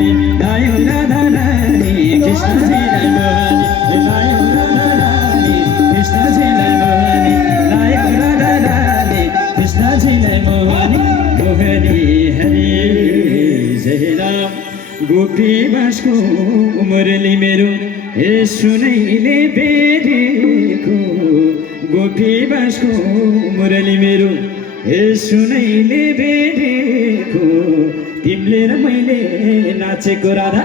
मोहनी लायौ राधा रानी कृष्णजीलाई मोहनी लायौ राधा रानी कृष्णजीलाई मोहनी लायौ राधा रानी कृष्णजीलाई मोहनी मोहनी हरि जय राम गोपी बासको मुरली मेरो सुनैले बेरेको गोपी बासको मुरली मेरो सुनैले बेरेको तिमीले र मैले नाचेको राधा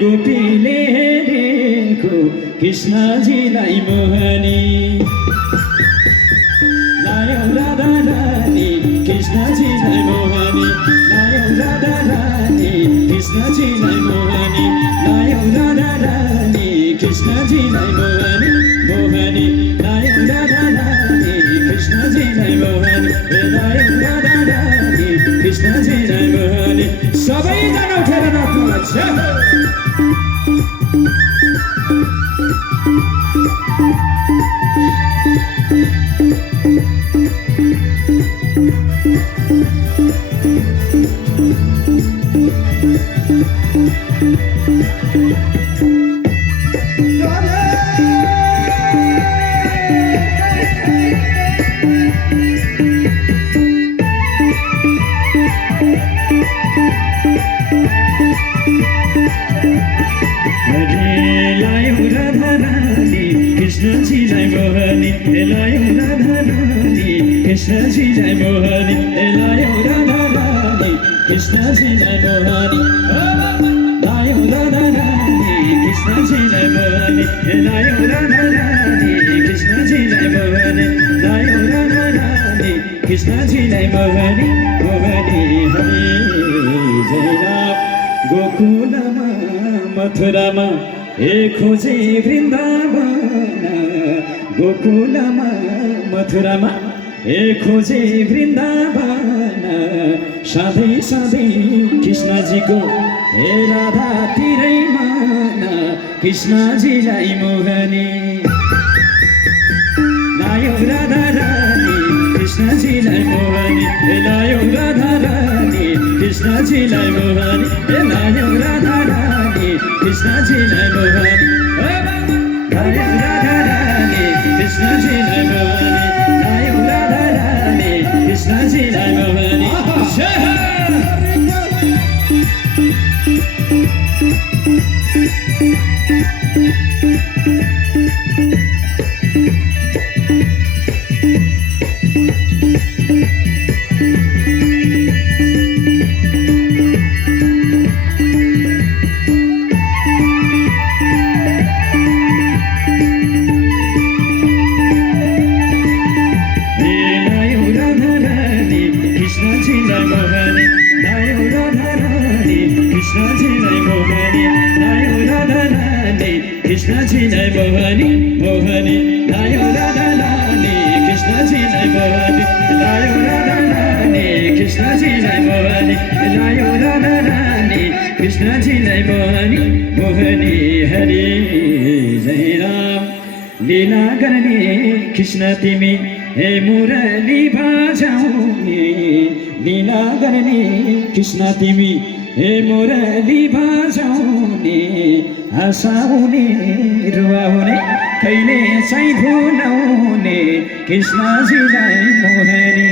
गोपीले हेरेको कृष्णजीलाई मोहनी लायौ राधा रानी कृष्णजीलाई मोहनी लायौ राधा रानी कृष्णजीलाई मोहनी लायौ राधा रानी कृष्णजीलाई मोहनी मोहनी लायौ राधा रानी कृष्णजीलाई मोहनी लायौ राधा रानी कृष्णजीलाई मोहनी सबैजना उठेर नाच्नुपर्छ लायौ राधा रानी कृष्णजीलाई मोहनी लायौ राधा रानी कृष्णजीलाई मोहनी लायौ राधा रानी कृष्णजीलाई मोहनी लायौ राधा रानी कृष्णजीलाई मोहनी लायौ राधा रानी कृष्णजीलाई मोहनी लायौ राधा रानी कृष्णजीलाई मोहनी मोहनी हरि जय राम गोकुलमा मथुरामा खोजे वृन्दावन गोकुलमा मथुरामा खोजे वृन्दावन सधैँ सधैँ कृष्णजीको राधातिरै मन कृष्णजीलाई मोहनी लायौ राधा रानी कृष्णजीलाई मोहनी लायौ राधा रानी कृष्णजीलाई मोहनी लायौ राधा रानी कृष्णजीलाई मोहनी लायौ राधा रानी कृष्णजीलाई मोहनी लायौ राधा रानी कृष्णजीलाई मोहनी कृष्णजीलाई मोहनी मोहनी लायौ राधा रानी कृष्णजीलाई मोहनी लायौ राधा रानी कृष्णजीलाई मोहनी लायौ राधा रानी कृष्णजीलाई मोहनी मोहनी हरि जय राम लीला गर्ने कृष्ण तिमी मुरली बजाउने लीला गर्ने कृष्ण तिमी मुरली बजाउने हँसाउने रुवाउने कहिले चाहिँ भुलाउने कृष्णजीलाई मोहनी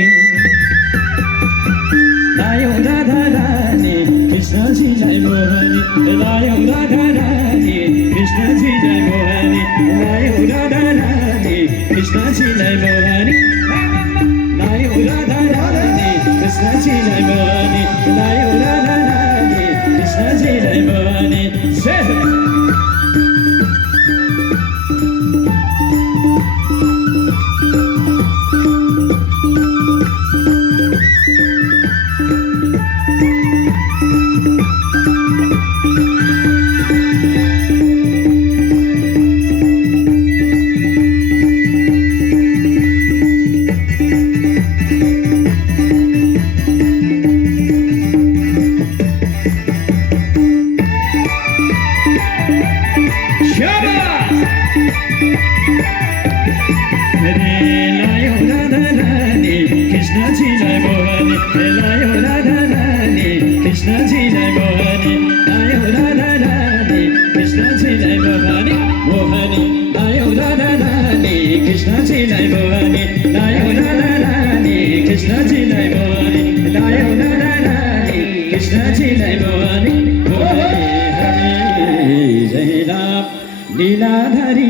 लायौ राधा रानी कृष्णजीलाई मोहनी लायौ राधा रानी कृष्णजीलाई मोहनी लायौ राधा रानी कृष्णजीलाई मोहनी लायौ राधा रानी कृष्णजीलाई मोहनी लायौ राधा रानी कृष्णजीलाई मोहनी ছিলাই ভবানী নায়ক রাধা রানী কৃষ্ণ ছিলাই ভবানী নায়ক রাধা রানী কৃষ্ণ ছিলাই ভবানী ভবানী হরে জয় রাম লীলাধারী